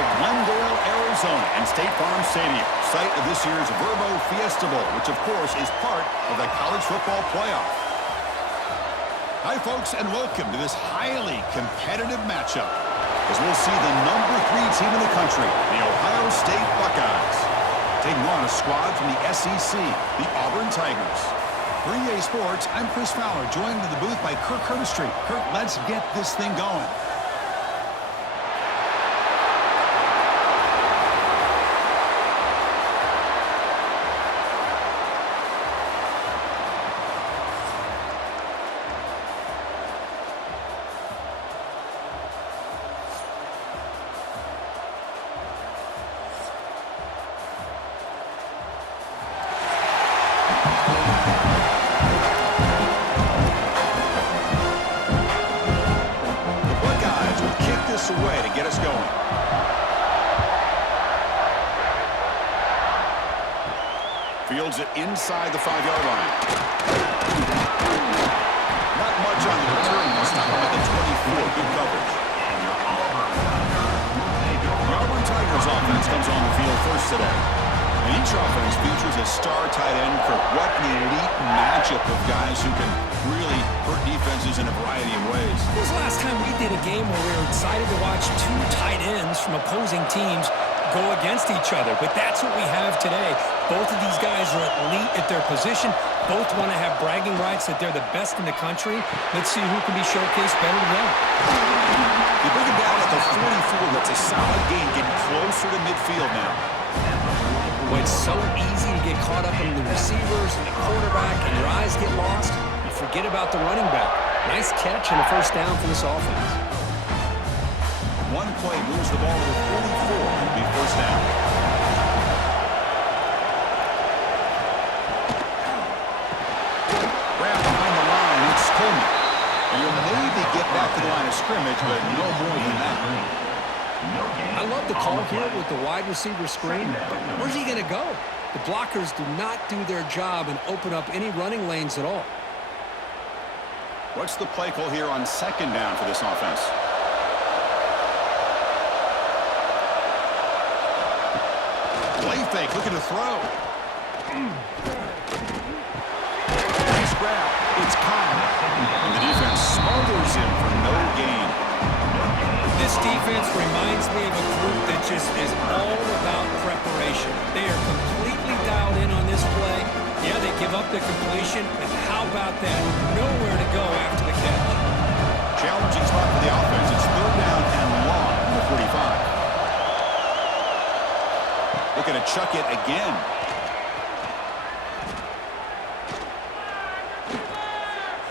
to Glendale, Arizona, and State Farm Stadium, site of this year's Verbo Fiesta Bowl, which, of course, is part of the college football playoff. Hi, folks, and welcome to this highly competitive matchup, as we'll see the number 3 team in the country, the Ohio State Buckeyes, taking on a squad from the SEC, the Auburn Tigers. For EA Sports, I'm Chris Fowler, joined in the booth by Kirk Hurtistry. Kirk, let's get this thing going. Away to get us going. Fields it inside the 5-yard line. Not much on the return this time at the 24. Good coverage. The Auburn Tigers offense comes on the field first today. And each offense features a star tight end. Kirk, what an elite matchup of guys who can really hurt defenses in a variety of ways. When was the last time we did a game where we were excited to watch 2 tight ends from opposing teams go against each other? But that's what we have today. Both of these guys are elite at their position. Both want to have bragging rights that they're the best in the country. Let's see who can be showcased better than them. You bring him down at the 44. That's a solid gain, getting closer to midfield now. When it's so easy to get caught up in the receivers and the quarterback and your eyes get lost, you forget about the running back. Nice catch and a first down for this offense. One play moves the ball to the 44. It'll be first down. Wrapped behind the line, it's Coleman. And you'll maybe get back to the line of scrimmage, but no more than that. I love the call here with the wide receiver screen, but where's he going to go? The blockers do not do their job and open up any running lanes at all. What's the play call here on second down for this offense? Play fake, looking to throw. Nice grab. It's caught. And the defense smothers him for no gain. This defense reminds me of a group that just is all about preparation. They are completely dialed in on this play. Yeah, they give up the completion, but how about that? Nowhere to go after the catch. Challenging spot for the offense. It's third down and long from the 45. Looking to chuck it again.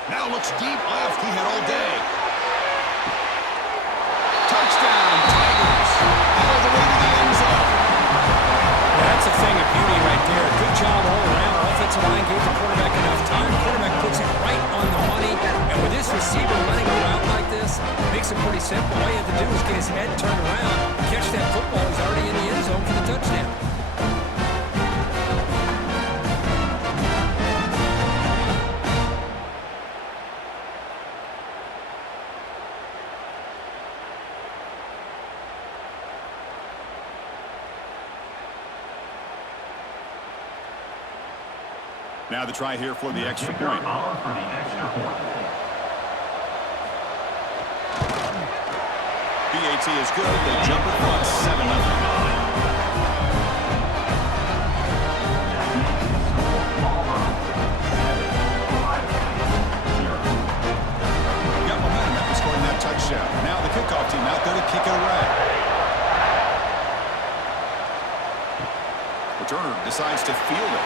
Now looks deep left. He had all day. Touchdown, Tigers. All the way to the end zone. Well, that's a thing of beauty right there. Good job all around. Offensive line gave the quarterback enough time. Quarterback puts it right on the money. And with this receiver running around like this, makes it pretty simple. All you have to do is get his head turned around, catch that football. He's already in the end zone for the touchdown. Now the try here for the extra point. BAT is good. They jump it front 7-0. Got momentum after scoring that touchdown. Now the kickoff team out there to kick it away. Returner decides to field it.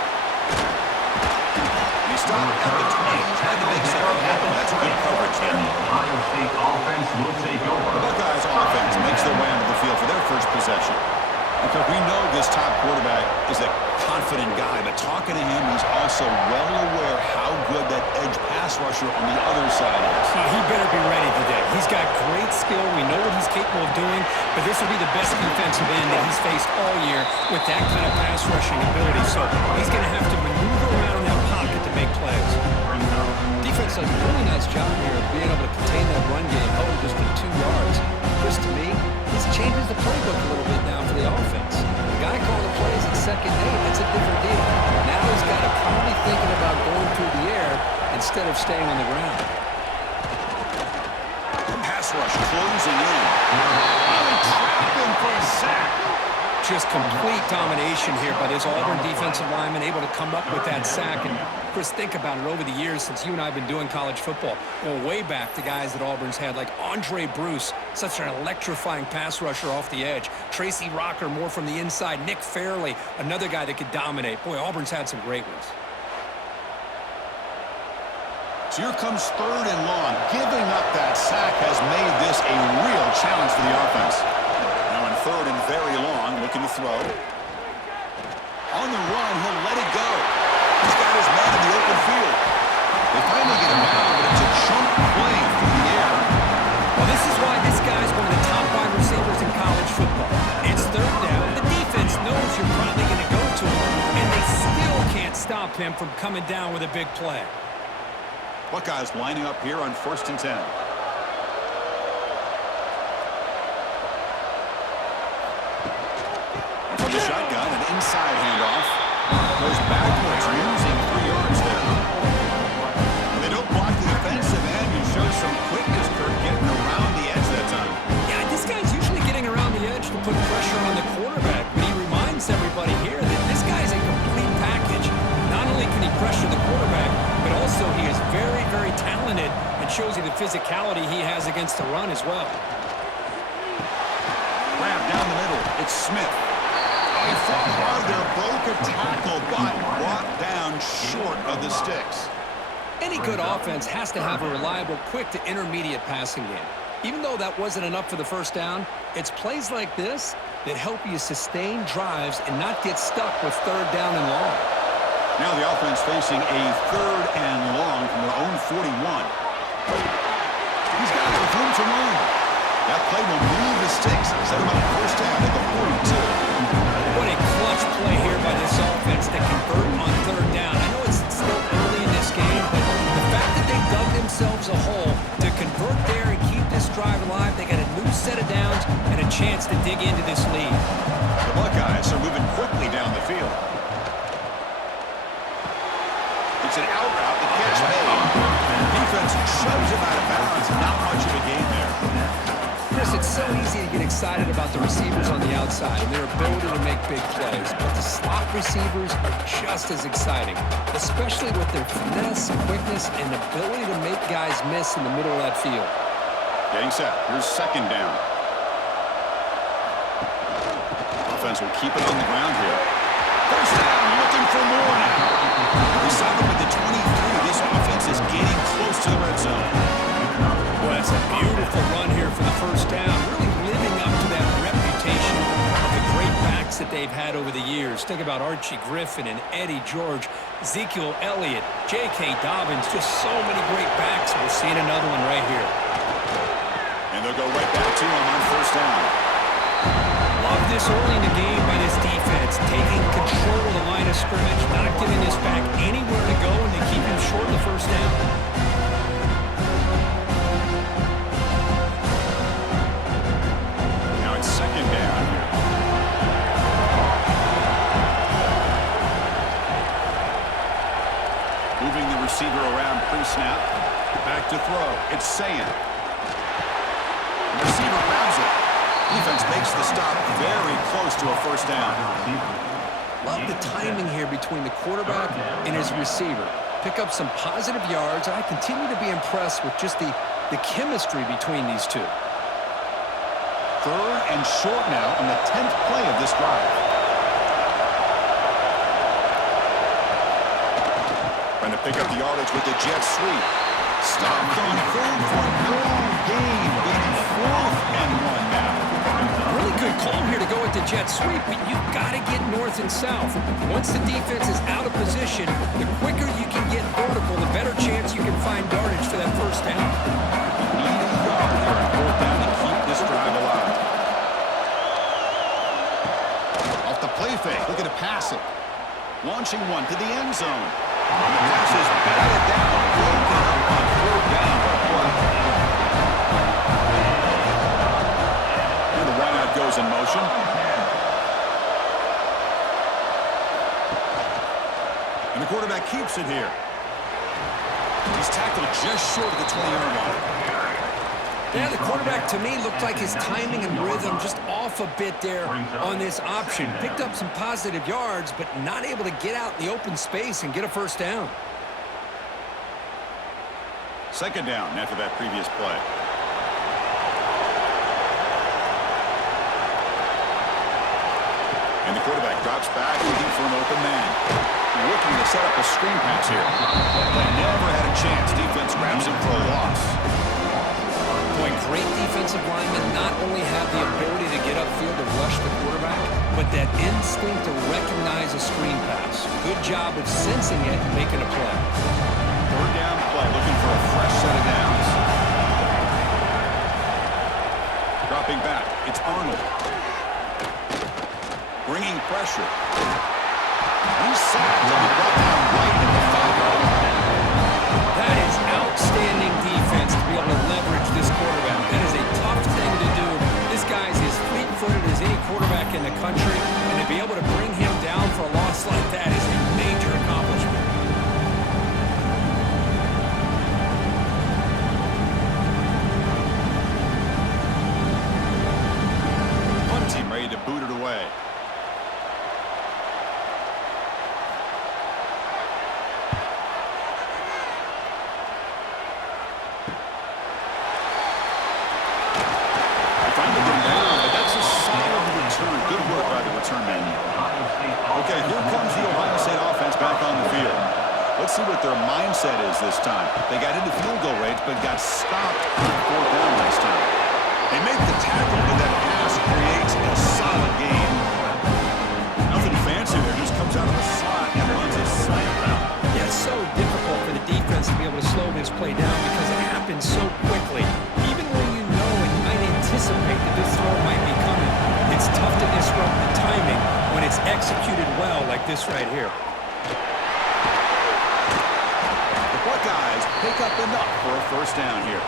He stopped at the 20. Tried to make something happen. That's good coverage there. Ohio State offense will take over. The Buckeyes offense makes their way onto the field for their first possession. Because we know this top quarterback is a confident guy, but talking to him, he's also well aware how good that edge pass rusher on the other side is. He better be ready today. He's got great skill. We know what he's capable of doing, but this will be the best defensive end that he's faced all year with that kind of pass rushing ability. So he's going to have to maneuver around that pocket to make plays. Defense does a really nice job here of being able to contain that run game, holding just to 2 yards. Chris, to me, this changes the playbook a little bit second day, that's a different deal. Now he's got to probably thinking about going through the air instead of staying on the ground. The pass rush closing in. Oh, trapped him for a sack. Just complete domination here by this Auburn defensive lineman, able to come up with that sack. And Chris, think about it over the years since you and I have been doing college football, going way back to guys that Auburn's had like Andre Bruce, such an electrifying pass rusher off the edge. Tracy Rocker, more from the inside. Nick Fairley, another guy that could dominate. Boy, Auburn's had some great ones. So here comes 3rd and long. Giving up that sack has made this a real challenge for the offense. Now in 3rd and very long, looking to throw. On the run, he'll let it go. He's got his man in the open field. They finally get him down, but it's a chunk play through the air. Well, this is why this guy's one of the top 5 receivers in college football. It's 3rd down. The defense knows you're probably going to go to him, and they still can't stop him from coming down with a big play. Buckeyes lining up here on 1st and 10. From the shotgun, an inside handoff. Goes backwards, losing 3 yards there. They don't block the defensive end. He shows some quickness, Kurt, getting around the edge that time. Yeah, this guy's usually getting around the edge to put pressure on the quarterback, but he reminds everybody here that this guy's a complete package. Not only can he pressure the quarterback, but also he is very, very talented and shows you the physicality he has against the run as well. Grab down the middle. It's Smith. Oh, he fought hard there, broke a tackle, but brought down short of the sticks. Any good offense has to have a reliable, quick to intermediate passing game. Even though that wasn't enough for the first down, it's plays like this that help you sustain drives and not get stuck with 3rd down and long. Now the offense facing a 3rd and long from their own 41. He's got it with room to run. That play will move the sticks and set him up 1st down at the 42. What a clutch play here by this offense to convert on 3rd down. I know it's still early in this game, but the fact that they dug themselves a hole to convert there and keep this drive alive, they got a new set of downs and a chance to dig into this lead. The Buckeyes are moving quickly down the field. It's an out route, the catch made. Defense shoves him out of bounds. Not much of a gain there. Chris, it's so easy to get excited about the receivers on the outside and their ability to make big plays, but the slot receivers are just as exciting, especially with their finesse, quickness, and ability to make guys miss in the middle of that field. Getting set. Here's 2nd down. Offense will keep it on the ground here. 1st down, looking for more now. We saw them at the 23. This offense is getting close to the red zone. Boy, that's a beautiful run here for the 1st down, really living up to that reputation of the great backs that they've had over the years. Think about Archie Griffin and Eddie George, Ezekiel Elliott, J.K. Dobbins, just so many great backs. We're seeing another one right here. And they'll go right back to him on 1st down. Love this early in the game by this defense, taking control of the line of scrimmage, not giving this back anywhere to go, and they keep him short of the 1st down. Now it's 2nd down here. Moving the receiver around pre-snap. Back to throw. It's Sayan. The receiver grabs it. Defense makes the stop very close to a 1st down. Love the timing here between the quarterback and his receiver. Pick up some positive yards, and I continue to be impressed with just the chemistry between these two. 3rd and short now on the 10th play of this drive. Trying to pick up the yardage with the jet sweep. Stopped on 3rd for no gain. Maybe 4th and 1 now. Really good call here to go with the jet sweep, but you've got to get north and south. Once the defense is out of position, the quicker you can get vertical, the better chance you can find yardage for that 1st down. Needing a yard here on 4th down to keep this drive alive. Off the play fake, looking to pass it. Launching one to the end zone. And the pass is batted down. Broken up on 4th down. And the wideout goes in motion. And the quarterback keeps it here. He's tackled just short of the 20-yard line. Yeah, the quarterback, to me, looked like his timing and rhythm just off a bit there on this option. Picked up some positive yards, but not able to get out in the open space and get a first down. Second down after that previous play. And the quarterback drops back looking for an open man. Looking to set up a screen pass here. But never had a chance. Defense grabs him for a loss. Boy, great defensive linemen not only have the ability to get upfield and rush the quarterback, but that instinct to recognize a screen pass. Good job of sensing it and making a play. Third down play, looking for a fresh set of downs. Dropping back, it's Arnold. Bringing pressure. He's sacked and brought down right in the 5-yard line. That is outstanding defense to be able to leverage this quarterback. That is a tough thing to do. This guy's as fleet-footed as any quarterback in the country, and to be able to bring him down for a loss like that is a major accomplishment. Punt team ready to boot it away. Okay, here comes the Ohio State offense back on the field. Let's see what their mindset is this time. They got into field goal range, but got stopped on fourth down last time. They make the tackle, but that pass creates a solid gain. Nothing fancy there, just comes out of the slot and runs a slant route. Yeah, it's so difficult for the defense to be able to slow this play down because it happens so quickly. Even when you know and you might anticipate that this throw might be coming, it's tough to disrupt the timing when it's executed well like this right here. The Buckeyes pick up enough for a first down here.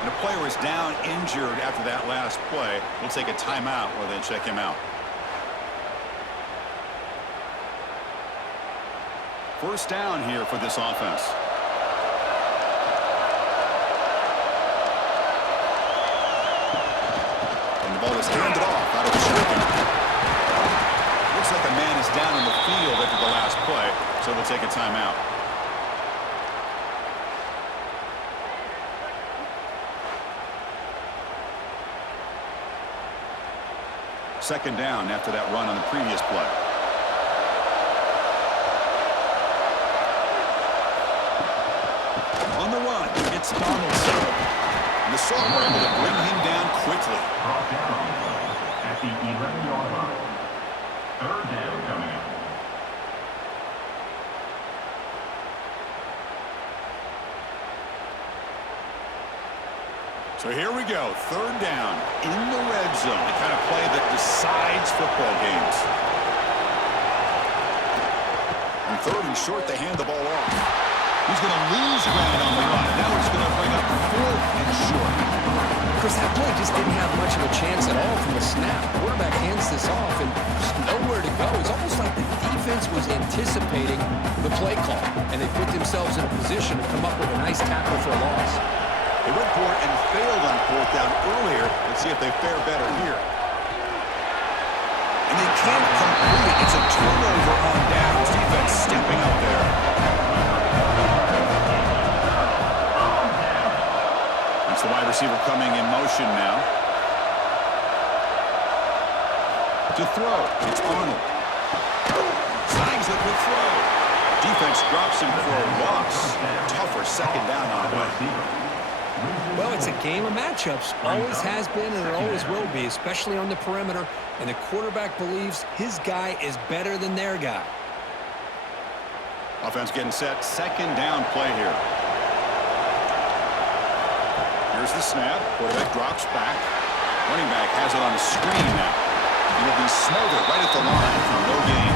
And the player is down injured after that last play. We'll take a timeout or then check him out. First down here for this offense. And the ball is handed off out of the stricken. Looks like a man is down in the field after the last play, so we'll take a timeout. Second down after that run on the previous play. On the run, it's Donaldson. And the Sophomore able to bring him down quickly. Brought down at the 11-yard line. Third down coming up. So here we go, third down in the red zone, the kind of play that decides football games. On third and short, they hand the ball off. He's going to lose ground on the run. Now he's going to bring up fourth and short. Chris, that play just didn't have much of a chance at all from the snap. The quarterback hands this off and just nowhere to go. It's almost like the defense was anticipating the play call, and they put themselves in a position to come up with a nice tackle for a loss. They went for it and failed on fourth down earlier. Let's see if they fare better here. And they can't complete it. It's a turnover on downs. Defense stepping up there. That's the wide receiver coming in motion now. To throw, it's Arnold. Signs a good throw. Defense drops him for a loss. Tougher second down on the way. Well, it's a game of matchups. Always has been and it always will be, especially on the perimeter. And the quarterback believes his guy is better than their guy. Offense getting set. Second down play here. Here's the snap. Quarterback drops back. Running back has it on the screen now. It'll be smothered right at the line for no gain.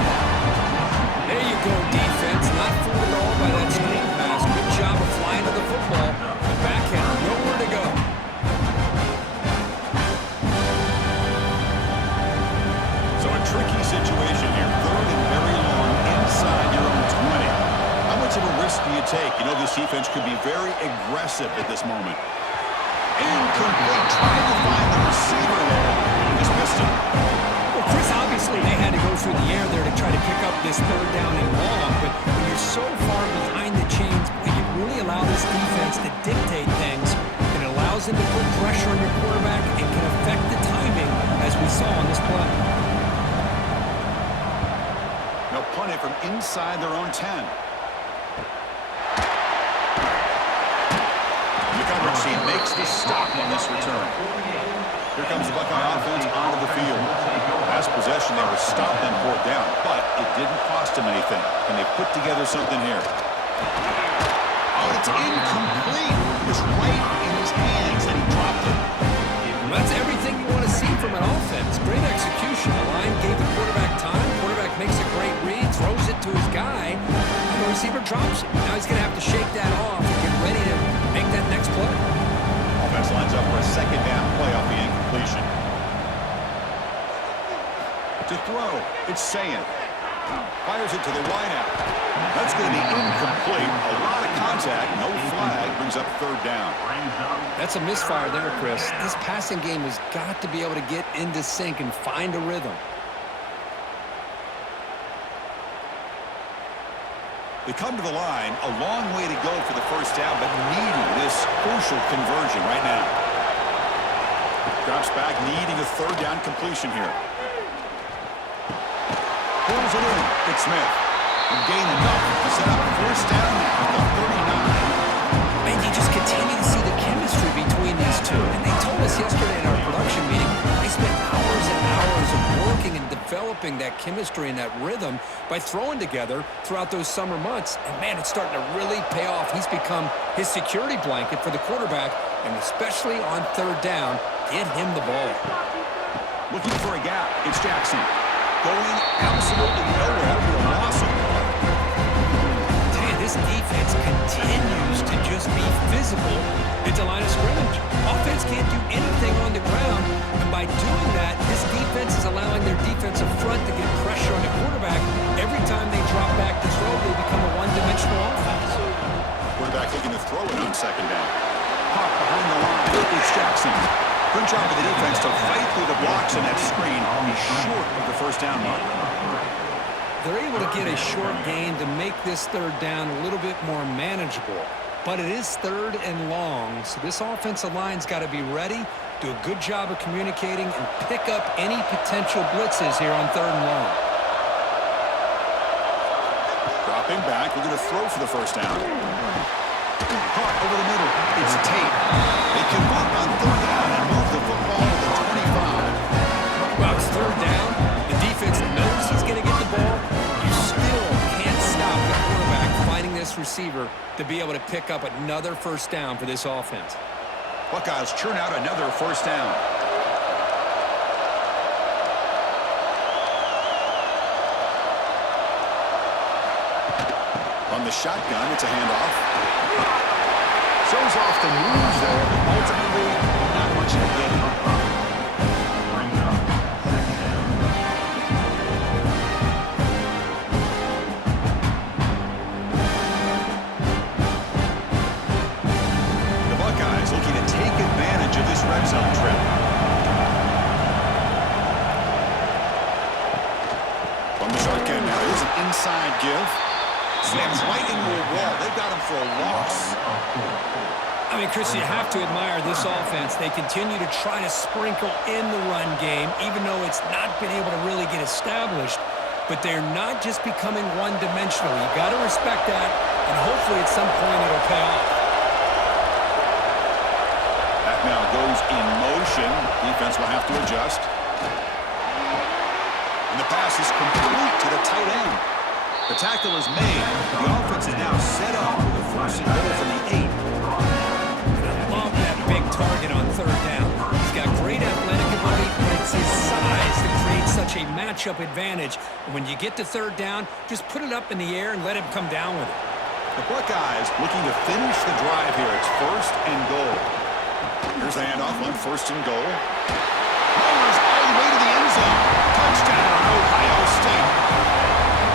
There you go, defense. Not fooled at all by that screen pass. Good job of flying to the football. The back had nowhere to go. So a tricky situation here. Third and very long inside your own 20. to take. You know, this defense could be very aggressive at this moment. Incomplete, trying to find the receiver there. Just missed him. Well, Chris, obviously they had to go through the air there to try to pick up this third down and long, but when you're so far behind the chains, when you really allow this defense to dictate things, it allows them to put pressure on your quarterback and can affect the timing, as we saw on this play. Now punt it from inside their own 10. He makes the stop on this return. Here comes the Buckeye offense onto the field. Last possession, they were stopped on fourth down, but it didn't cost them anything. And they put together something here. Oh, it's incomplete. It was right in his hands, and he dropped it. Well, that's everything you want to see from an offense. Great execution. The line gave the quarterback time. Quarterback makes a great read, throws it to his guy, and the receiver drops it. Now he's going to have to shake that off and get ready to make that next play. Offense lines up for a second down play off the incompletion. To throw, it's Saying. Fires it to the wideout. That's going to be incomplete. A lot of contact, no flag, brings up third down. That's a misfire there, Chris. This passing game has got to be able to get into sync and find a rhythm. They come to the line, a long way to go for the first down, but needing this crucial conversion right now. Drops back, needing a third down completion here. Pulls it in. It's Smith. And gain enough to set up first down at the 39. Man, you just continue to see the chemistry between these two. And they told us yesterday in our production meeting, they spent hours and hours of working and developing that chemistry and that rhythm by throwing together throughout those summer months. And man, it's starting to really pay off. He's become his security blanket for the quarterback, and especially on third down, get him the ball. Looking for a gap. It's Jackson. Going absolutely nowhere. It'll be a loss of ball. This defense continues to just be visible at the line of scrimmage. Offense can't do anything on the ground, and by doing that, this defense is allowing their defensive front to get pressure on the quarterback. Every time they drop back to throw, they become a one-dimensional offense. Quarterback looking to throw it on second down. Pop behind the line. It's Jackson. Good job of the defense to fight through the blocks in that screen. He's short of the first down mark. They're able to get a short gain to make this third down a little bit more manageable. But it is third and long, so this offensive line's got to be ready, do a good job of communicating, and pick up any potential blitzes here on third and long. Dropping back, we're going to throw for the first down. Caught over the middle. It's Tate. They convert on third down and move the football to the 25. Well, it's third down. The defense knows he's going to get the ball. You still can't stop the quarterback finding this receiver to be able to pick up another first down for this offense. Buckeyes churn out another first down. On the shotgun, it's a handoff. Shows off the moves there, but ultimately not much to get. The Buckeyes looking to take advantage of this red zone trip. From the shotgun now, here's an inside give. Slams right into a wall. They've got him for a loss. I mean, Chris, you have to admire this offense. They continue to try to sprinkle in the run game, even though it's not been able to really get established. But they're not just becoming one-dimensional. You've got to respect that, and hopefully at some point it'll pay off. That now goes in motion. Defense will have to adjust. And the pass is complete to the tight end. The tackle is made. The offense is now set up with a first and goal from the 8. I love that big target on third down. He's got great athletic ability, but it's his size that creates such a matchup advantage. And when you get to third down, just put it up in the air and let him come down with it. The Buckeyes looking to finish the drive here. It's first and goal. Here's the handoff on first and goal. Rolls all the way to the end zone. Touchdown, Ohio State.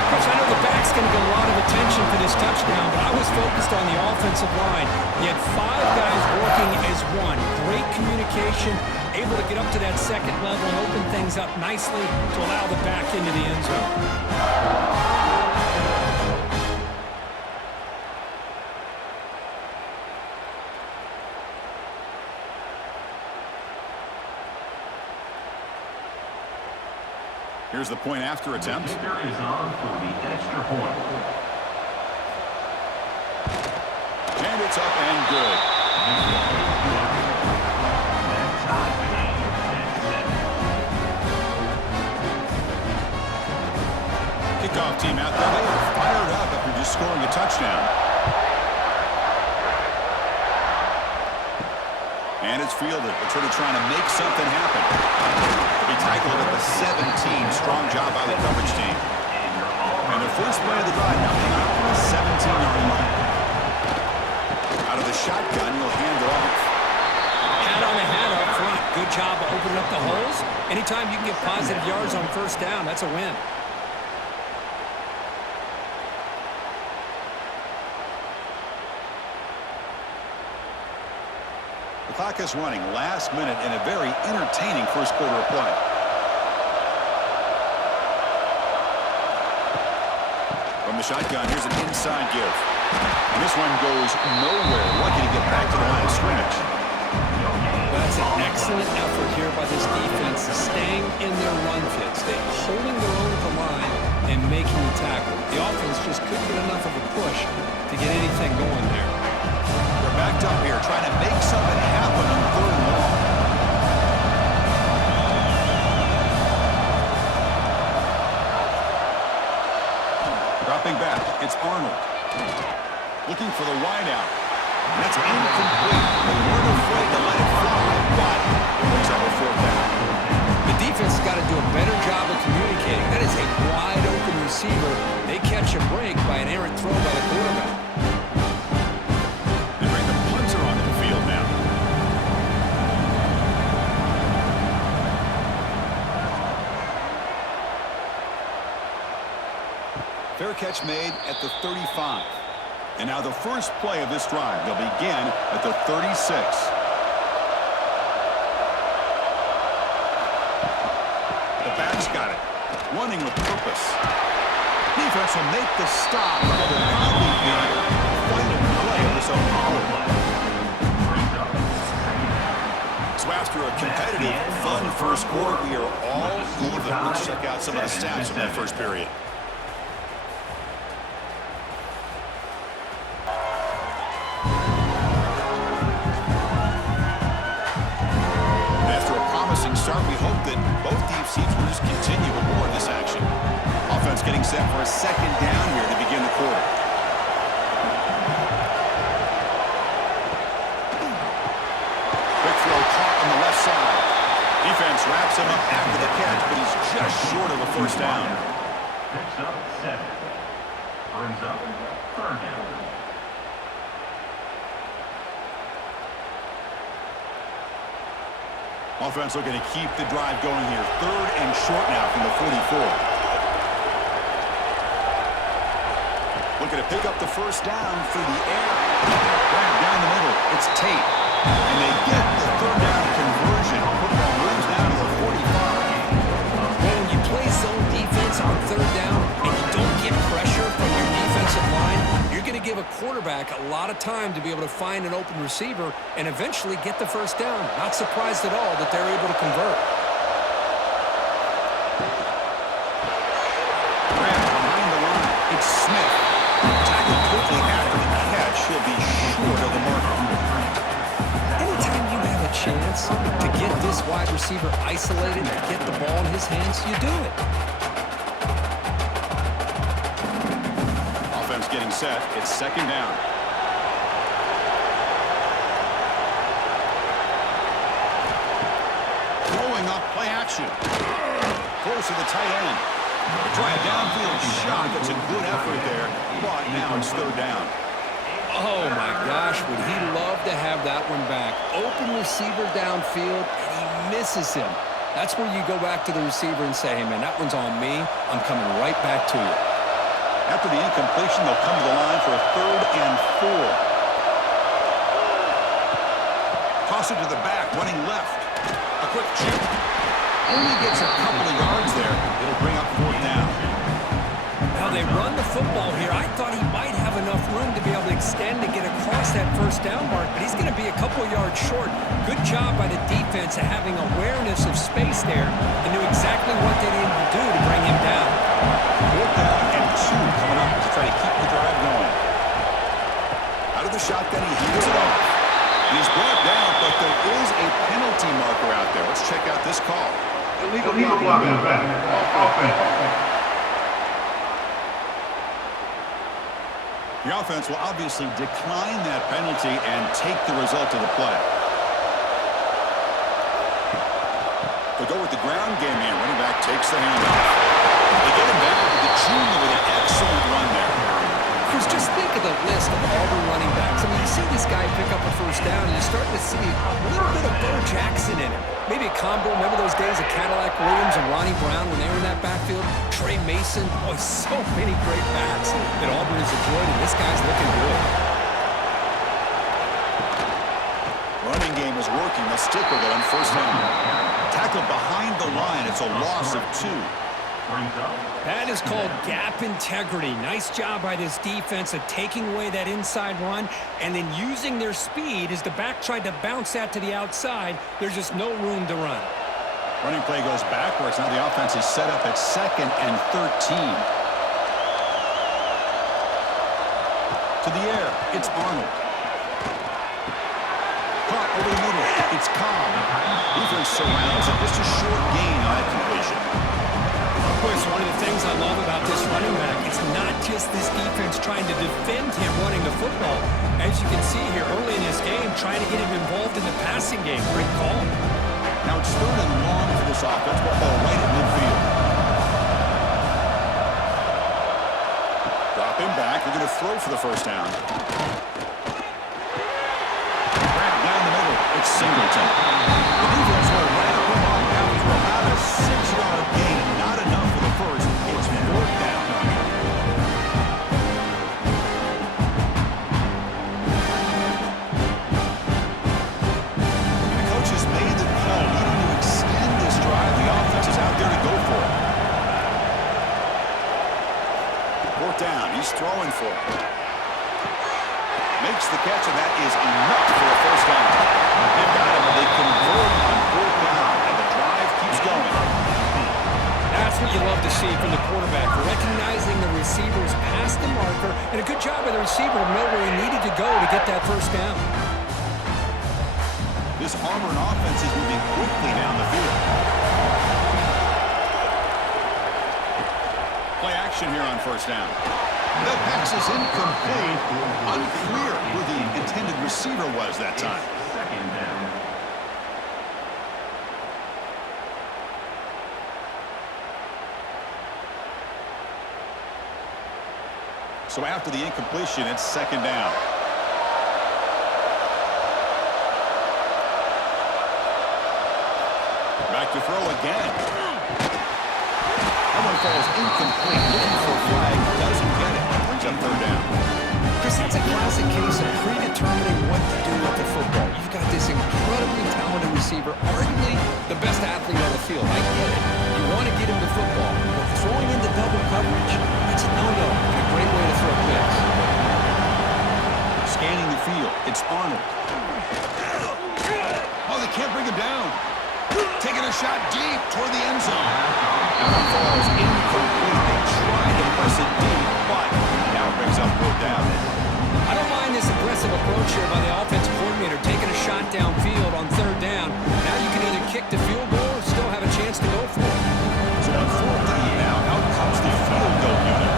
Coach, I know the backs quarterback's going to get a lot of attention for this touchdown, but I was focused on the offensive line. You had 5 guys working as one. Great communication, able to get up to that second level and open things up nicely to allow the back into the end zone. Here's the point after attempt. The kicker is on for the extra point. And it's up and good. Kickoff team out there. They are fired up after just scoring a touchdown. And it's fielded. It's sort of trying to make something happen. He tackled at the 17. Strong job by the coverage team. And the first play of the drive now came out from the 17-yard line. Out of the shotgun, he'll hand it off. Hat on the hat up front. Good job of opening up the holes. Anytime you can get positive yards on first down, that's a win. The clock is running last minute in a very entertaining first quarter of play. From the shotgun, here's an inside give. And this one goes nowhere. Lucky to get back to the line of scrimmage. That's an excellent effort here by this defense, staying in their run fits. They're holding their own at the line and making the tackle. The offense just couldn't get enough of a push to get anything going there. They're backed up here trying to make something happen on 3rd and long. Dropping back, it's Arnold. Looking for the wideout. And that's incomplete. They weren't afraid to let it fly, but it brings up a 4th down. The defense has got to do a better job of communicating. That is a wide open receiver. They catch a break by an errant throw by the quarterback. They bring the punter onto the field now. Fair catch made at the 35. And now the first play of this drive. They'll begin at the 36. The back's got it. Running with purpose. Defense will make the stop. But it will probably be the final play of this opening quarter. So after a competitive, fun first quarter, we are all even. Let's check out some of the stats from that first period. Start, we hope that both deep seats will just continue aboard this action. Offense getting set for a 2nd down here to begin the quarter. Quick throw caught on the left side. Defense wraps him up after the catch, but he's just short of a 1st down. Picks up 7. Brings up 3rd down. Offense looking to keep the drive going here. 3rd and short now from the 44. Looking to pick up the 1st down through the air. Right down the middle, it's Tate. And they get the 3rd down conversion. Football moves down to the 45. When you play zone defense on 3rd down and you don't get pressure from your defensive line, you're going to give a quarterback a lot of time to be able to find an open receiver and eventually get the 1st down. Not surprised at all that they're able to convert. Grant behind the line. It's Smith. Tackled quickly after the catch. He'll be short of the marker. Anytime you have a chance to get this wide receiver isolated and get the ball in his hands, you do it. Offense getting set. It's 2nd down. Throwing up play action. Close to the tight end. Try a downfield shot. That's a good effort there. But now it's 3rd down. Oh, my gosh, would he love to have that one back. Open receiver downfield, and he misses him. That's where you go back to the receiver and say, hey, man, that one's on me. I'm coming right back to you. After the incompletion, they'll come to the line for a 3rd and 4. Toss it to the back, running left. A quick chip. Only gets a couple of yards there. It'll bring up 4th down. Now they run the football here. I thought he might have enough room to be able to extend to get across that 1st down mark, but he's going to be a couple yards short. Good job by the defense of having awareness of space there and knew exactly what they needed to do to bring him down. 4th down and 2 coming up to try to keep the drive going. Out of the shotgun, he hands it off. He's brought down, but there is a penalty marker out there. Let's check out this call. Illegal blocking the back. Offense. The offense will obviously decline that penalty and take the result of the play. They go with the ground game here. Running back takes the handoff. They get him back to the junior with an excellent run there. Chris, just think of the list of Auburn running backs. I mean, you see this guy pick up a 1st down, and you're starting to see a little bit of Bo Jackson in it. Maybe a combo. Remember those days of Cadillac Williams and Ronnie Brown when they were in that backfield? Trey Mason. Boy, so many great backs that Auburn has enjoyed, and this guy's looking good. Running game is working. They'll stick with it on 1st down. Tackle behind the line. It's a loss of 2. That is called gap integrity. Nice job by this defense of taking away that inside run and then using their speed as the back tried to bounce that to the outside. There's just no room to run. Running play goes backwards. Now the offense is set up at 2nd and 13. To the air. It's Arnold. Caught over the middle. It's Cobb. Defense surrounds it. Just a short gain on that completion. Of course, one of the things I love about this running back, it's not just this defense trying to defend him running the football. As you can see here early in this game, trying to get him involved in the passing game. Great call. Now it's 3rd and long for this offense. Ball right at midfield. Drop him back. They're going to throw for the 1st down. Down the middle. It's Singleton. The defense will wrap him up after about a 6-yard gain. Not enough for the 1st. It's 4th down. The coach has made the call, needing to extend this drive. The offense is out there to go for it. 4th down. He's throwing for it. Makes the catch, and that is enough for a 1st down. They've got him, and they convert on 4th down, and the drive keeps going. That's what you love to see from the quarterback, recognizing the receivers past the marker, and a good job by the receiver to know where he needed to go to get that 1st down. This Auburn offense is moving quickly down the field. Play action here on 1st down. The pass is incomplete. Unclear who the intended receiver was that time. 2nd down. So after the incompletion, it's 2nd down. Back to throw again. That one falls incomplete. Looking for a flag. Doesn't get it. Brings up 3rd down. Chris, that's a classic case of predetermining what to do with the football. You've got this incredibly talented receiver, arguably the best athlete on the field. I get it. You want to get him the football, but throwing into double coverage, that's a no-no and a great way to throw picks. Scanning the field. It's Arnold. Oh, they can't bring him down. Taking a shot deep toward the end zone. That one falls incomplete. They tried to press it deep, but now it brings up 4th down. I don't mind this aggressive approach here by the offensive coordinator, taking a shot downfield on 3rd down. Now you can either kick the field goal or still have a chance to go for it. So on 4th down now, out comes the field goal unit.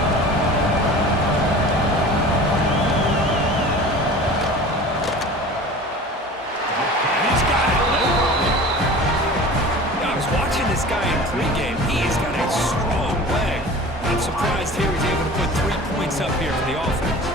And he's got it. I was watching this guy in pregame. He's got a strong leg. I'm surprised here he's able to put 3 points up here for the offense.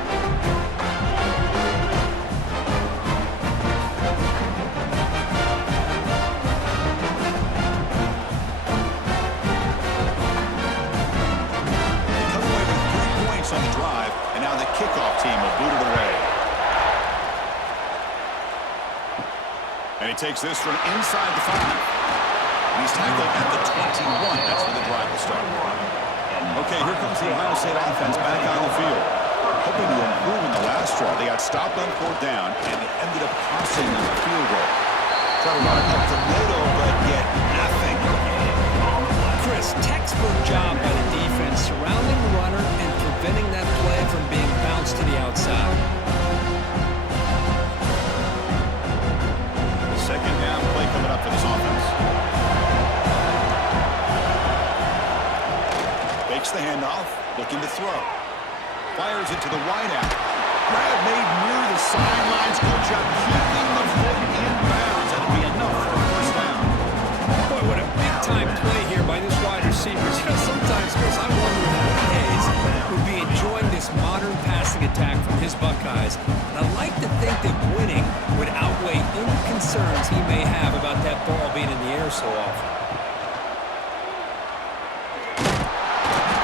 And he takes this from inside the 5. And he's tackled at the 21. That's where the drive will start. Okay, here comes the Ohio State offense back on the field. Hoping to improve in the last draw. They got stopped on 4th down, and it ended up costing them a field goal. Try to run it up the middle, but get nothing. Chris, textbook job by the defense surrounding the runner and preventing that play from being bounced to the outside. Second down play coming up for this offense. Fakes the handoff, looking to throw. Fires it to the wide out. Grab made near the sidelines. Coach out keeping the foot in bounds. That'll be enough for a first down. Boy, what a big-time play here by this wide receiver. You know, sometimes, Chris, I wonder if Woody Hayes would be enjoying this modern passing attack from his Buckeyes. And I like to think that winning would outweigh any concerns he may have about that ball being in the air so often.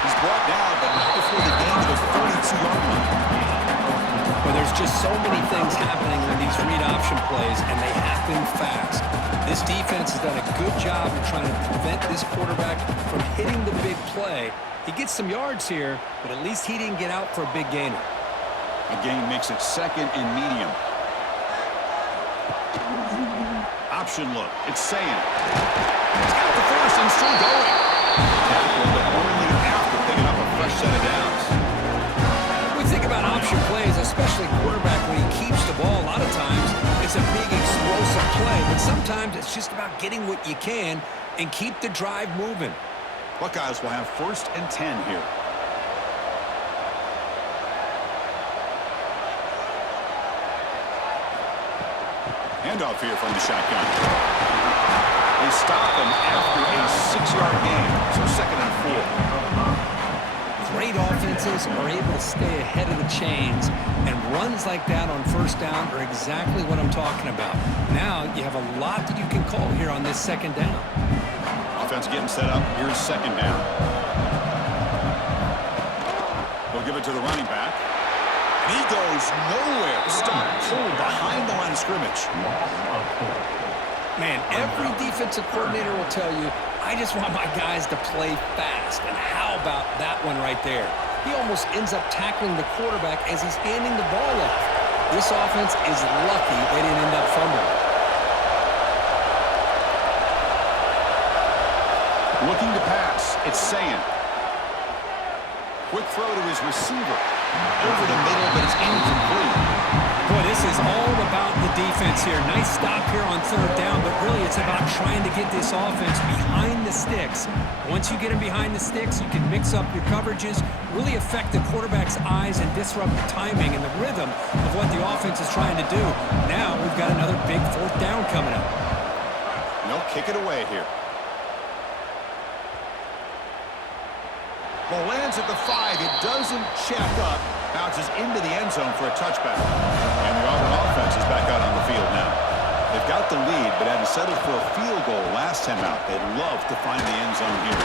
He's brought down, but not before the gain of the 42-yard line. But there's just so many things happening on these read option plays, and they happen fast. This defense has done a good job of trying to prevent this quarterback from hitting the big play. He gets some yards here, but at least he didn't get out for a big gainer. The gain makes it 2nd and medium. Option look. It's saying. He's got the first and still going. Tackle, but only after picking up a fresh set of downs. We think about option plays, especially quarterback, when he keeps the ball. A lot of times, it's a big explosive play, but sometimes it's just about getting what you can and keep the drive moving. Buckeyes will have 1st and 10 here. Handoff here from the shotgun. They stop him after a 6-yard gain, so 2nd and 4. Great offenses are able to stay ahead of the chains, and runs like that on 1st down are exactly what I'm talking about. Now you have a lot that you can call here on this 2nd down. Offense getting set up. Here's 2nd down. They'll give it to the running back. And he goes nowhere. Stopped cold behind the line of scrimmage. Man, every defensive coordinator will tell you, I just want my guys to play fast. And how about that one right there? He almost ends up tackling the quarterback as he's handing the ball off. This offense is lucky they didn't end up fumbling. Looking to pass. It's saying. Quick throw to his receiver. Over the middle, but it's incomplete. Boy, this is all about the defense here. Nice stop here on 3rd down, but really it's about trying to get this offense behind the sticks. Once you get them behind the sticks, you can mix up your coverages, really affect the quarterback's eyes and disrupt the timing and the rhythm of what the offense is trying to do. Now we've got another big 4th down coming up. And they'll kick it away here. Ball lands at the 5. It doesn't check up. Bounces into the end zone for a touchback. And the Auburn offense is back out on the field now. They've got the lead, but had to settle for a field goal last time out. They'd love to find the end zone here.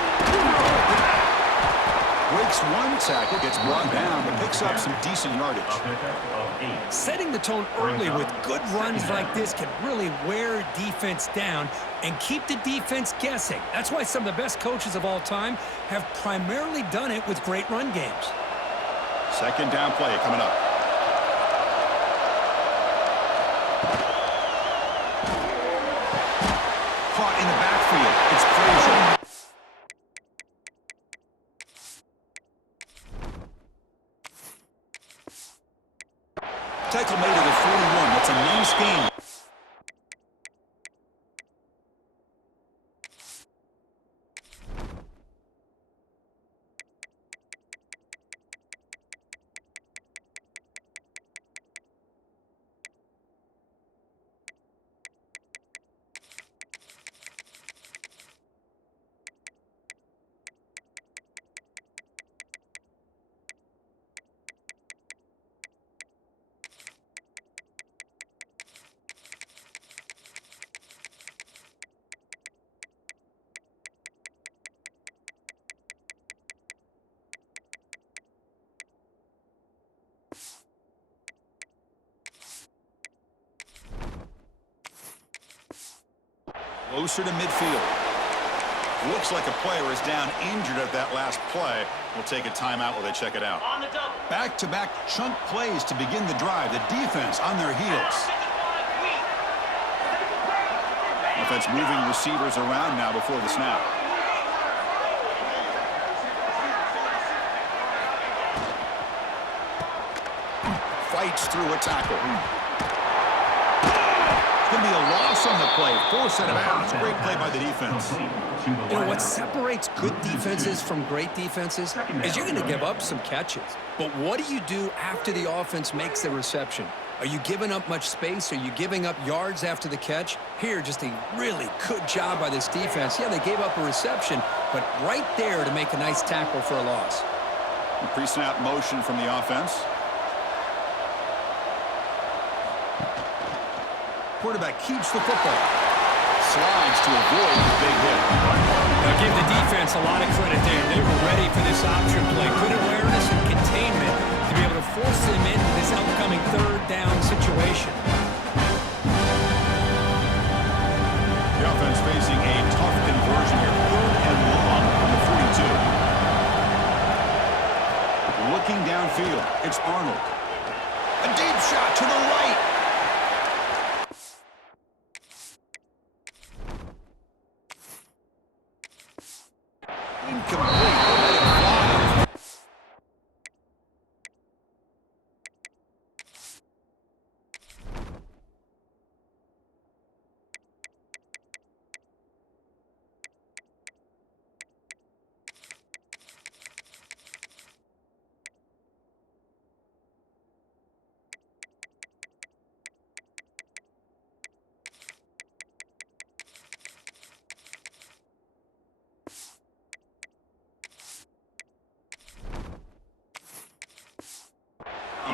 Breaks one tackle, gets brought down, but picks up some decent yardage. Setting the tone early with good runs like this can really wear defense down and keep the defense guessing. That's why some of the best coaches of all time have primarily done it with great run games. 2nd down play coming up. Caught in the backfield. It's Frazier. Tackle made at the 41. That's a nice gain. closer to midfield. Looks like a player is down injured at that last play. We'll take a timeout while they check it out. Back-to-back chunk plays to begin the drive. The defense on their heels. Offense moving receivers around now before the snap. Fights through a tackle. It's going to be a loss on the play. Force out of bounds. Great play by the defense. You know, what separates good defenses from great defenses is you're going to give up some catches. But what do you do after the offense makes the reception? Are you giving up much space? Are you giving up yards after the catch? Here, just a really good job by this defense. Yeah, they gave up a reception, but right there to make a nice tackle for a loss. Pre-snap motion from the offense. Quarterback keeps the football. Slides to avoid the big hit. Now give the defense a lot of credit there. They were ready for this option play. Good awareness and containment to be able to force them into this upcoming third down situation. The offense facing a tough conversion here. Third and long from the 42. Looking downfield, it's Arnold. A deep shot to the right.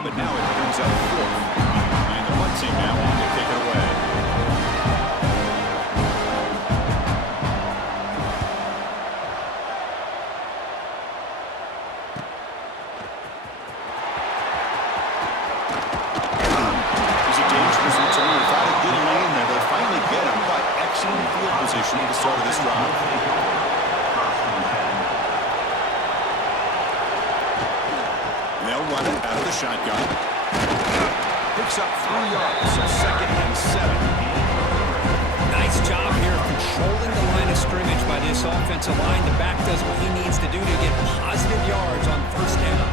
But now it brings up fourth. And the punt team now wanting to kick it away. He's a dangerous return. Without a good lane there, they finally get him, but excellent field position at the start of this drive. They'll run it out of the shotgun. Picks up 3 yards, so 2nd and 7. Nice job here of controlling the line of scrimmage by this offensive line. The back does what he needs to do to get positive yards on first down.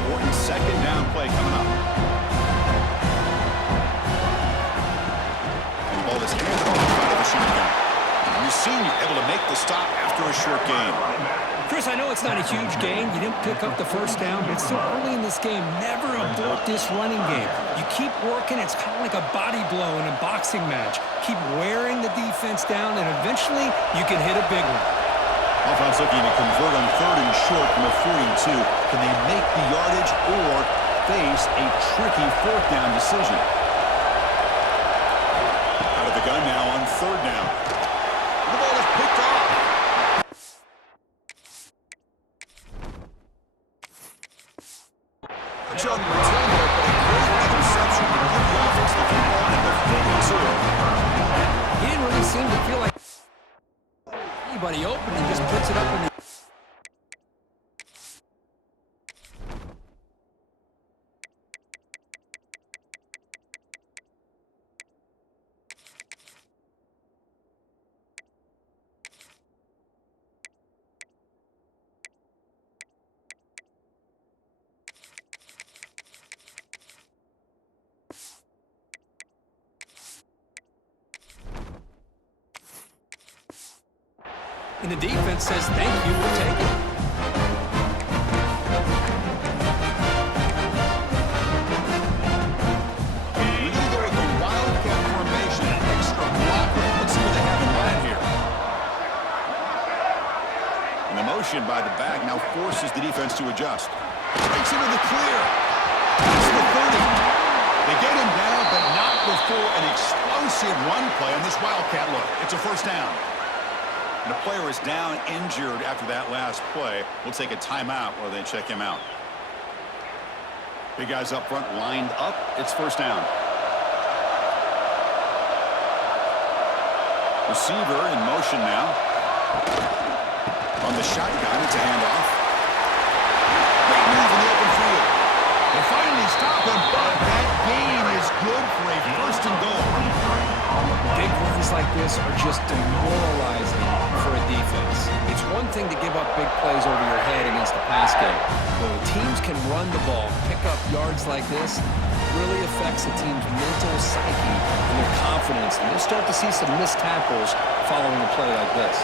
Important 2nd down play coming up. And the ball is handed off out of the shotgun. We've seen you able to make the stop after a short gain. Chris, I know it's not a huge gain. You didn't pick up the first down, but it's still early in this game. Never abort this running game. You keep working. It's kind of like a body blow in a boxing match. Keep wearing the defense down, and eventually you can hit a big one. Offense looking to convert on 3rd and short from the 42. Can they make the yardage or face a tricky 4th down decision? Out of the gun now on 3rd down. The ball is picked off. John return there, but a great interception to give the offense the football at the 42. He didn't really seem to feel like anybody open and just puts it up in the... And the defense says, thank you, we'll take it. We need to go with the wildcat formation, an extra blocker. Let's see what they have in mind here. And the motion by the back now forces the defense to adjust. Breaks into the clear. It's the 30. They get him down, but not before an explosive run play on this wildcat look. It's a first down. And the player is down injured after that last play. We'll take a timeout while they check him out. Big guys up front lined up. It's first down. Receiver in motion now. On the shotgun, it's a handoff. Great move in the open field. They finally stop him, but that gain is good for a first and goal. Big runs like this are just demoralizing for a defense. It's one thing to give up big plays over your head against the pass game. When teams can run the ball, pick up yards like this, really affects the team's mental psyche and their confidence. And you'll start to see some missed tackles following a play like this.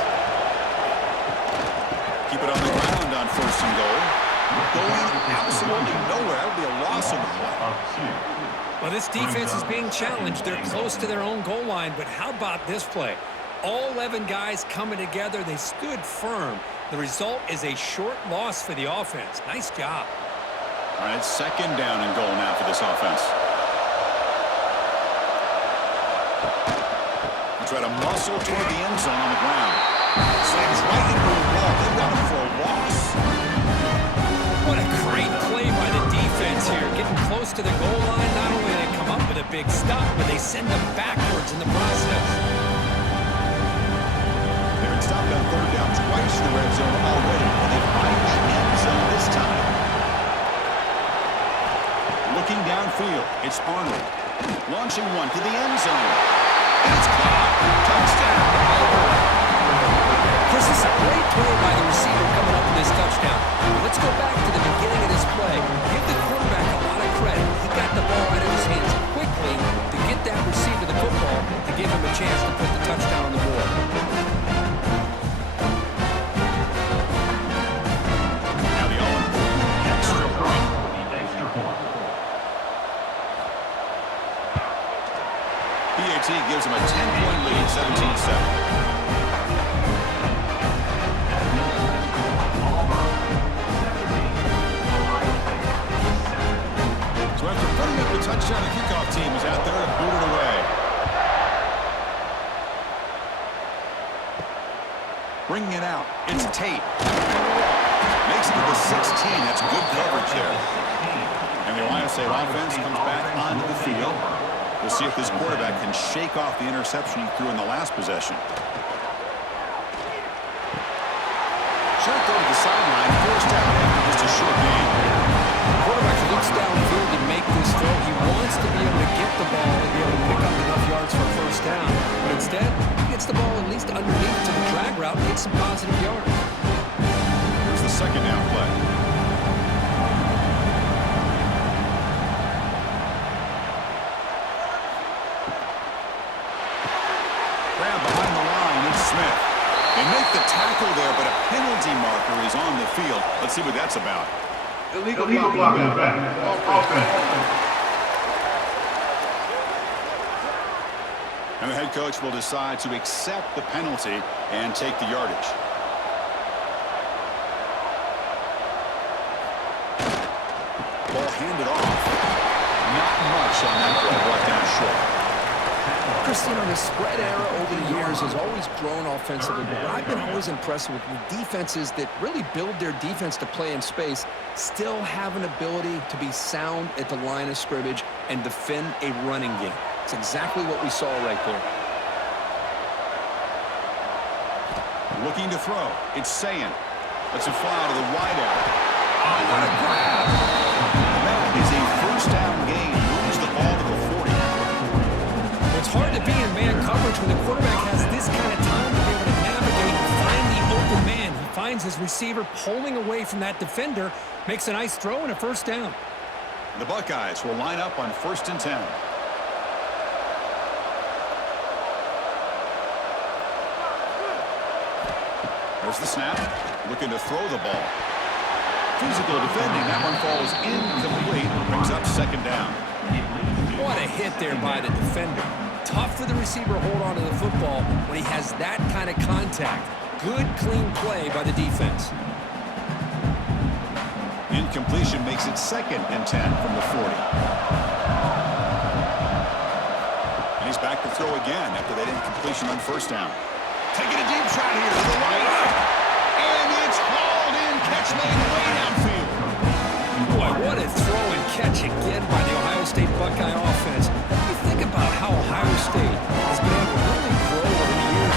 Keep it on the ground on first and goal. Going absolutely nowhere. That would be a loss of the play. Well, this defense is being challenged. They're close to their own goal line, but how about this play? All 11 guys coming together. They stood firm. The result is a short loss for the offense. Nice job. All right, second down and goal now for this offense. They try to muscle toward the end zone on the ground. Slams right into the wall. They got him for a loss. What a great play by the defense here. Getting close to the goal line, not only do they come up with a big stop, but they send them backwards in the process. They've been stopped on third down twice in the red zone already, and they find the end zone this time. Looking downfield, it's Arnold. Launching one to the end zone. And it's caught. Touchdown, Auburn. Chris, this is a great play by the receiver coming up with this touchdown. But let's go back to the beginning of this play. Give the quarterback a lot of credit. He got the ball out of his hands quickly to get that receiver the football to give him a chance to put the touchdown on the board. Now the all-important extra point. PAT gives him a 10-point lead, 17-7. So after putting up the touchdown, the kickoff team is out there to boot it away. Bringing it out, it's Tate. Makes it to the 16. That's good coverage there. And the Ohio State offense comes back onto the field. We'll see if this quarterback can shake off the interception he threw in the last possession. Short throw to the sideline, forced out after just a short gain. Quarterback looks downfield to make this throw. He wants to be able to get the ball and be able to pick up enough yards for first down. But instead, he gets the ball at least underneath to the drag route and gets some positive yards. Here's the second down play. Grab behind the line, it's Smith. They make the tackle there, but a penalty marker is on the field. Let's see what that's about. Illegal blocking effect. Offense. And the head coach will decide to accept the penalty and take the yardage. Ball handed off. Not much on that play, brought down short. Christine, the spread era over the years has always grown offensively, but what I've been always impressed with defenses that really build their defense to play in space still have an ability to be sound at the line of scrimmage and defend a running game. It's exactly what we saw right there. Looking to throw. It's Sayin. Lets it fly to the wideout. Oh, what a grab! That is a first down gain. Moves the ball to the 40. It's hard to be in man coverage when the quarterback has this kind of time to be able to navigate and find the open man. He finds his receiver pulling away from that defender, makes a nice throw and a first down. The Buckeyes will line up on 1st and 10. There's the snap. Looking to throw the ball. Physical defending. That one falls incomplete. Brings up second down. What a hit there by the defender. Tough for the receiver to hold on to the football when he has that kind of contact. Good, clean play by the defense. Incompletion makes it 2nd and 10 from the 40. And he's back to throw again after that incompletion on first down. Taking a deep shot here to the right. And it's hauled in. Catch made way downfield. Boy, what a throw and catch again by the Ohio State Buckeye offense. You think about how Ohio State has been able to really grow over the years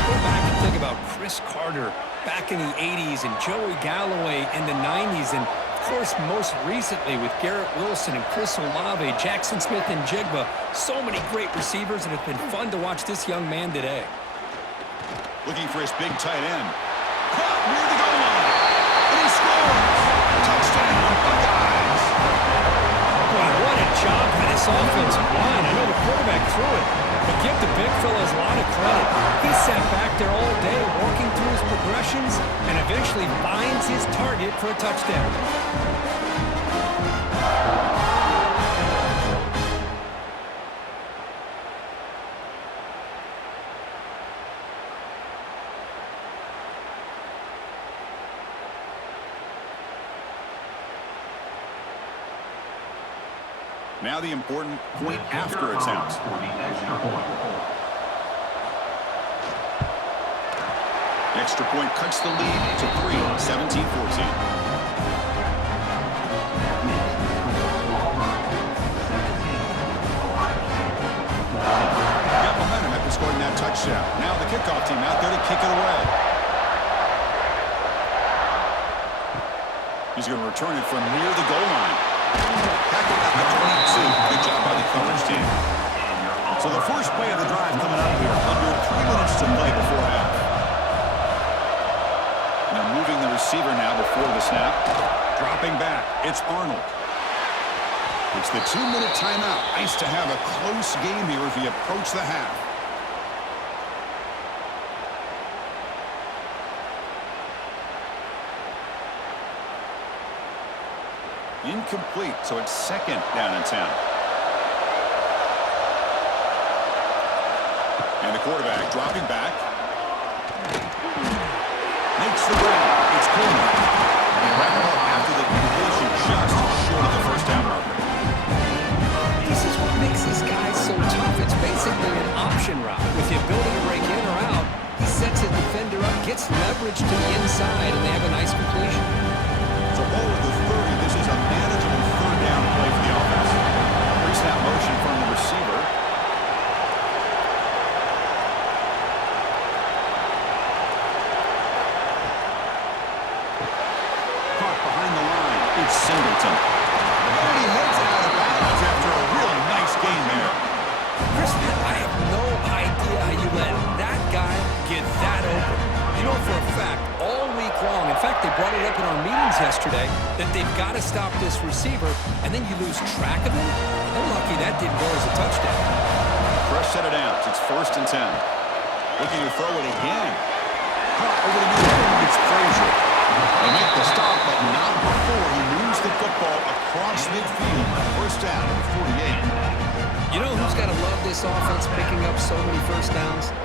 Wes Carter back in the 80s and Joey Galloway in the 90s. And, of course, most recently with Garrett Wilson and Chris Olave, Jackson Smith and Jigba. So many great receivers, and it's been fun to watch this young man today. Looking for his big tight end. Caught near the goal line. And he scores. Touchdown, Buckeyes. Boy, what a job by this offensive line. I know the quarterback threw it, but give the big fellas a lot of credit. He sat back there all day working through his progressions and eventually finds his target for a touchdown. Now the important point after attempt. For the extra point. Extra point cuts the lead to 3, 17-14. Got momentum after scoring that touchdown. Now the kickoff team out there to kick it away. He's going to return it from near the goal line. Tackled at the 22. Good job by the coverage team. So the first play of the drive coming up here. Under 3 minutes to play before half. Now moving the receiver now before the snap. Dropping back. It's Arnold. It's the 2-minute timeout. Nice to have a close game here as we approach the half. Incomplete, so it's 2nd down and 10. And the quarterback dropping back. Makes the grab. It's Coleman. And wrap it up after the completion just short of the first down marker. This is what makes these guys so tough. It's basically an option route. With the ability to break in or out, he sets his defender up, gets leverage to the inside, and they have a nice completion. So over the 30, this is a manageable 3rd down play for the offense. Pre-snap motion from the receiver. Caught behind the line. It's Singleton. And he heads out of bounds after a really nice gain there. Chris, I have no idea how you let that guy get that open. You know for a fact, all week long, in fact, they brought it up in our meetings yesterday, that they've got to stop this receiver, and then you lose track of him? They're lucky that didn't go as a touchdown. Fresh set of downs. It's 1st and 10. Looking to throw it again. Caught over the middle. It's Frazier. They make the stop, but not before he moves the football across midfield. 1st down at the 48. You know who's got to love this offense picking up so many first downs?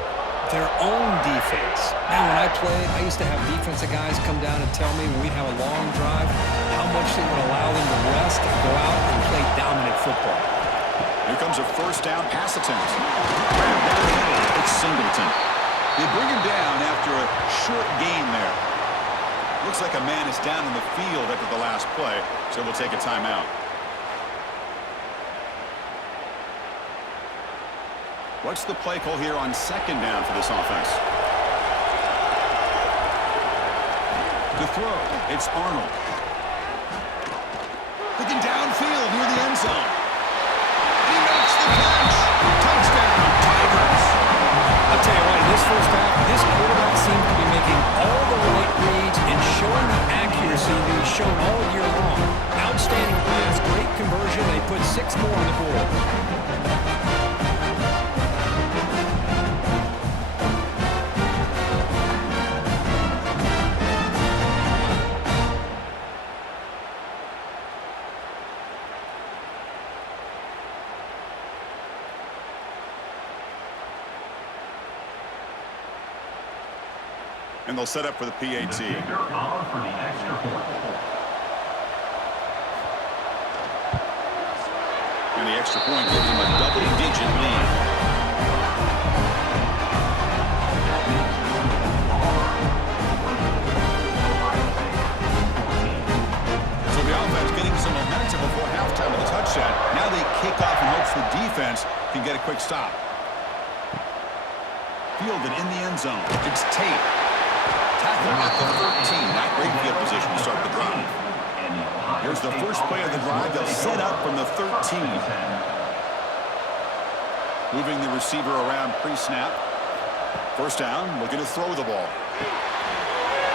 Their own defense. Man, when I played, I used to have defensive guys come down and tell me when we'd have a long drive how much they would allow them to rest and go out and play dominant football. Here comes a 1st down pass attempt. Grab down the middle. It's Singleton. They bring him down after a short gain there. Looks like a man is down in the field after the last play, so we'll take a timeout. What's the play call here on 2nd down for this offense? To throw, it's Arnold. Looking downfield near the end zone. He makes the catch. Touchdown, Tigers. I'll tell you what, in this first half, this quarterback seemed to be making all the right reads and showing the accuracy that he's shown all year long. Outstanding pass, great conversion. They put 6 more on the board. And they'll set up for the PAT. The kicker on for the extra point. And the extra point gives them a double-digit lead. So the offense getting some momentum before halftime with a touchdown. Now they kick off in hopes the defense can get a quick stop. Fielded in the end zone. It's Tate. Tackle at the 13. Not great field position to start the drive. Here's the first play of the drive. They'll set up from the 13. Moving the receiver around pre-snap. First down, looking to throw the ball.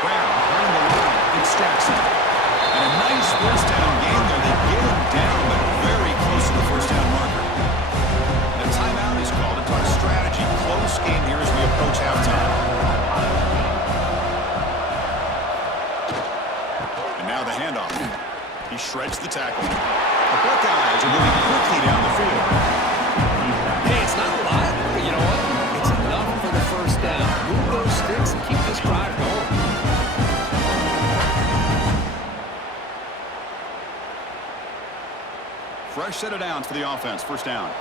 Brown behind the line. It's Jackson. And a nice first down gain there. They get him down, but very close to the first down marker. A timeout is called to talk strategy. Close game here as we approach halftime. And now the handoff. He shreds the tackle. The Buckeyes are moving quickly down the field. Hey, it's not a lot, but you know what? It's enough for the first down. Move those sticks and keep this drive going. Fresh set of downs for the offense. First down.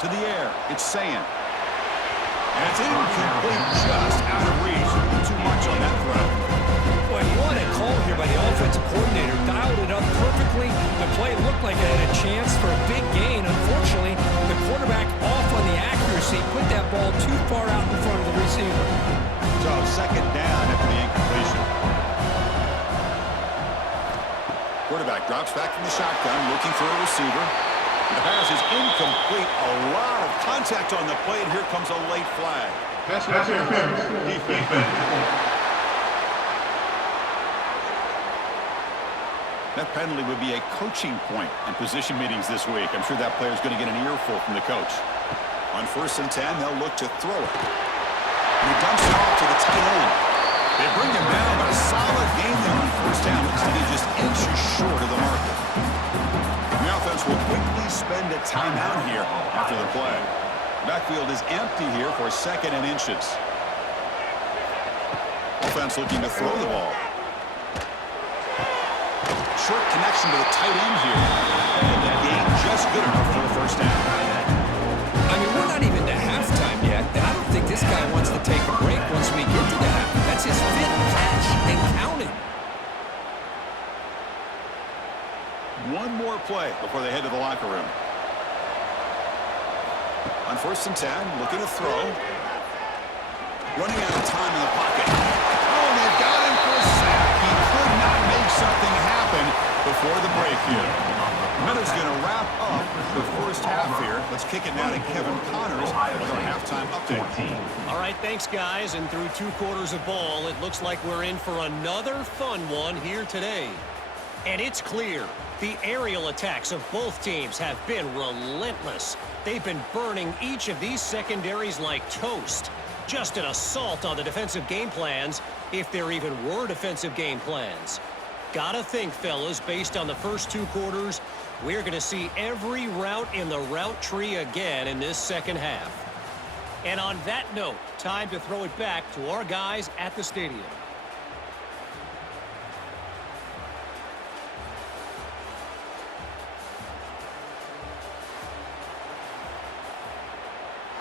To the air. It's Sayin. And it's incomplete, just out of reach. Too much on that throw. Boy, what a call here by the offensive coordinator. Dialed it up perfectly. The play looked like it had a chance for a big gain. Unfortunately, the quarterback off on the accuracy put that ball too far out in front of the receiver. So second down after the incompletion. Quarterback drops back from the shotgun, looking for a receiver. The pass is incomplete. A lot of contact on the play, and here comes a late flag. Pass interference. Defense. That penalty would be a coaching point in position meetings this week. I'm sure that player's going to get an earful from the coach. On 1st and 10, they'll look to throw it. And he dumps it off to the tight end. They bring him down, but a solid game there on 1st down. Looks to be just inches short of the marker. The offense will quickly spend a timeout here after the play. Backfield is empty here for 2nd and inches. Offense looking to throw the ball. Short connection to the tight end here. And the game just good enough for the first down. I mean, we're not even to halftime yet, and I don't think this guy wants to take a break once we get to the half. That's his 5th catch and counting. One more play before they head to the locker room. On 1st and 10, looking to throw. Running out of time in the pocket. Oh, they've got him for a sack. He could not make something happen before the break here. Miller's going to wrap up the first half here. Let's kick it now to Kevin Connors with our halftime update. All right, thanks, guys. And through 2 quarters of ball, it looks like we're in for another fun one here today. And it's clear, the aerial attacks of both teams have been relentless. They've been burning each of these secondaries like toast. Just an assault on the defensive game plans, if there even were defensive game plans. Gotta think, fellas, based on the first 2 quarters, we're going to see every route in the route tree again in this second half. And on that note, time to throw it back to our guys at the stadium.